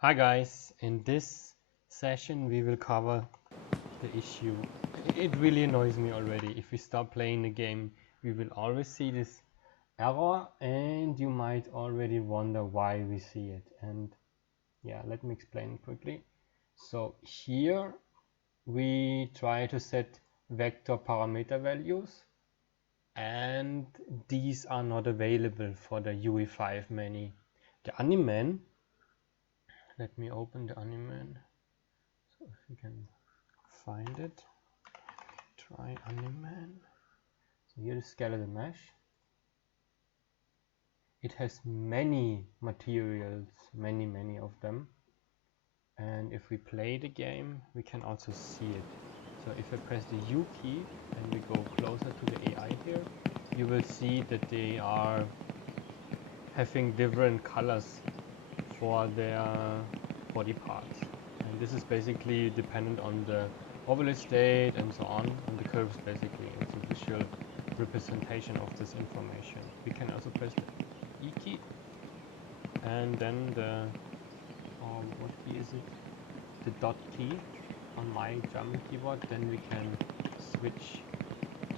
Hi guys, in this session we will cover the issue. It really annoys me already. If we stop playing the game, we will always see this error, and you might already wonder why we see it. And yeah, let me explain quickly. So here we try to set vector parameter values, and these are not available for the UE5 Manny. The Anyman, let me open the Anyman. So if you can find it, try Anyman. So here is skeleton mesh. It has many materials, many of them. And if we play the game, we can also see it. So if I press the U key and we go closer to the AI here, you will see that they are having different colors for their body parts. And this is basically dependent on the overlay state and so on the curves. Basically it's a visual representation of this information. We can also press the E key and then the what key is it, the dot key on my German keyboard. Then we can switch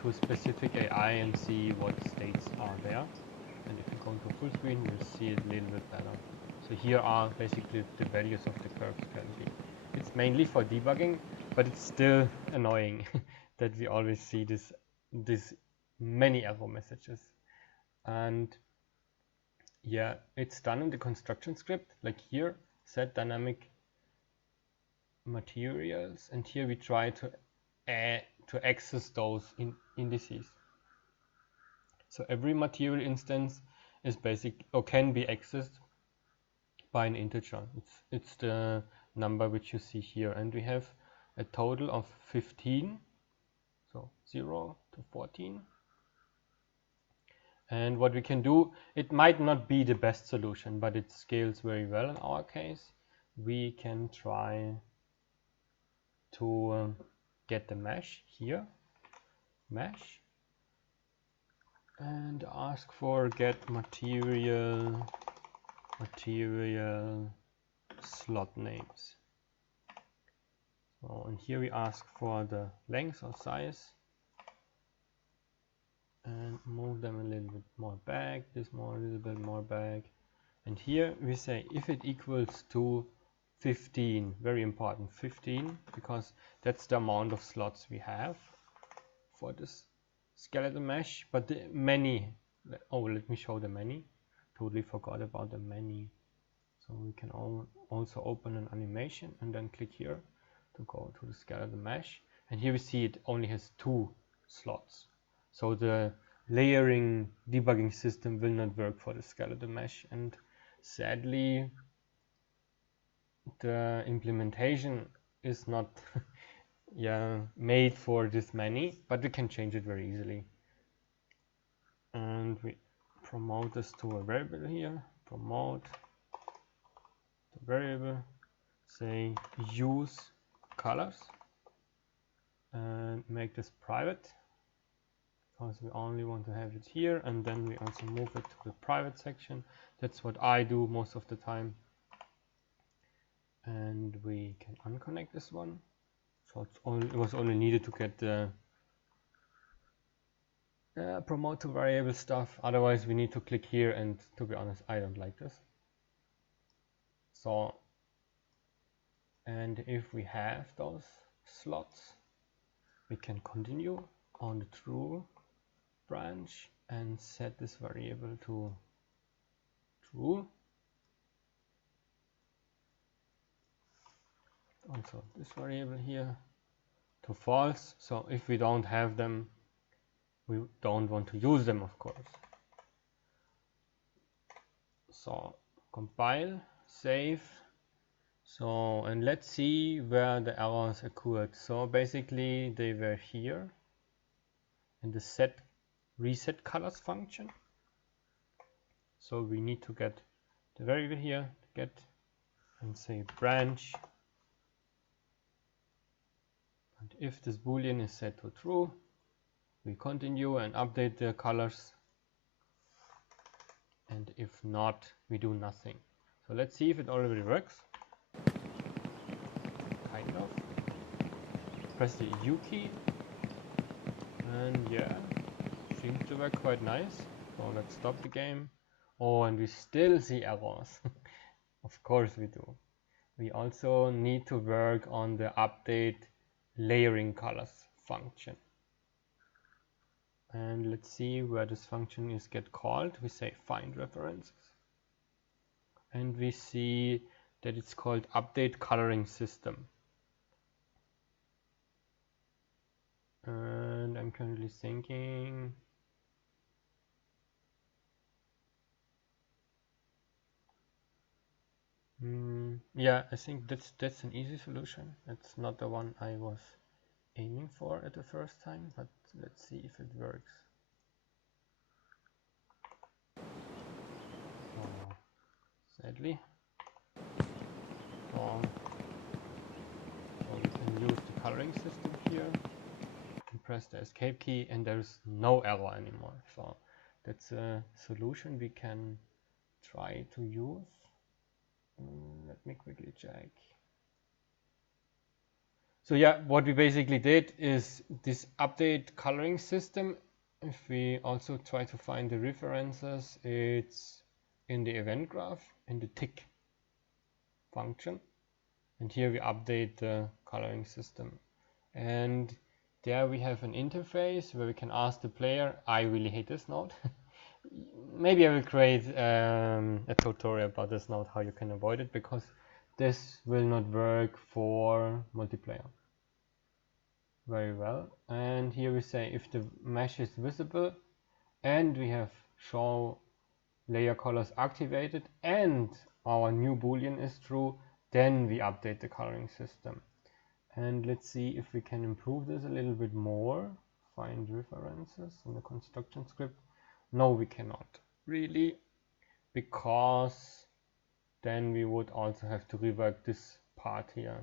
to a specific AI and see what states are there. And if you go to full screen, you'll see it a little bit better. So here are basically the values of the curves currently. It's mainly for debugging, but it's still annoying that we always see this many error messages. And yeah, it's done in the construction script, like here, set dynamic materials, and here we try to access those indices. So every material instance is basic or can be accessed by an integer. It's the number which you see here, and we have a total of 15, so 0 to 14. And what we can do, it might not be the best solution, but it scales very well in our case. We can try to get the mesh here, mesh, and ask for get material slot names. So, and here we ask for the length or size and move them a little bit more back, this more, a little bit more back. And here we say if it equals to 15, very important, 15, because that's the amount of slots we have for this skeleton mesh. But the many, oh, let me show the many. Totally forgot about the many. So we can also open an animation and then click here to go to the skeleton mesh. And here we see it only has 2 slots. So the layering debugging system will not work for the skeleton mesh, and sadly the implementation is not made for this many, but we can change it very easily. And we promote this to a variable here, promote the variable, say use colors, and make this private because we only want to have it here, and then we also move it to the private section. That's what I do most of the time. And we can unconnect this one. So it was only needed to get the promote to variable stuff. Otherwise we need to click here, and to be honest, I don't like this. So, and if we have those slots, we can continue on the true branch and set this variable to true. Also this variable here to false. So if we don't have them, we don't want to use them, of course. So compile, save. So, and let's see where the errors occurred. So basically they were here in the set reset colors function. So we need to get the variable here, get, and say branch. And if this boolean is set to true, we continue and update the colors. And if not, we do nothing. So let's see if it already works. kind of. Press the U key, and yeah, seems to work quite nice. So let's stop the game. Oh, and we still see errors. Of course we do. We also need to work on the update layering colors function. And let's see where this function is get called. We say find references. And we see that it's called update coloring system. And I'm currently thinking, yeah, I think that's an easy solution. It's not the one I was aiming for at the first time, but let's see if it works. Oh, sadly. So we can use the coloring system here and press the escape key, and there's no error anymore. So that's a solution we can try to use. Let me quickly check. So yeah, what we basically did is this update coloring system. If we also try to find the references, it's in the event graph in the tick function, and here we update the coloring system, and there we have an interface where we can ask the player. I really hate this node. Maybe I will create a tutorial about this node, how you can avoid it, because this will not work for multiplayer very well. And here we say if the mesh is visible, and we have show layer colors activated, and our new boolean is true, then we update the coloring system. And let's see if we can improve this a little bit more. Find references in the construction script. No, we cannot really, because then we would also have to rework this part here.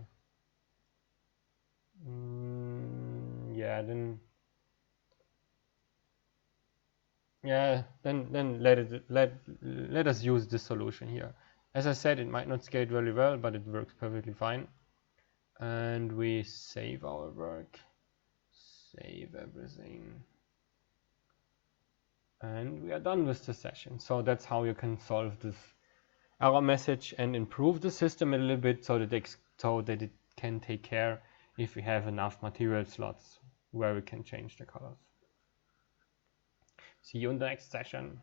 Yeah, then let us use this solution here. As I said, it might not scale very well, but it works perfectly fine. And we save our work, save everything, and we are done with the session. So that's how you can solve this error message and improve the system a little bit, so that it can take care if we have enough material slots where we can change the colors. See you in the next session.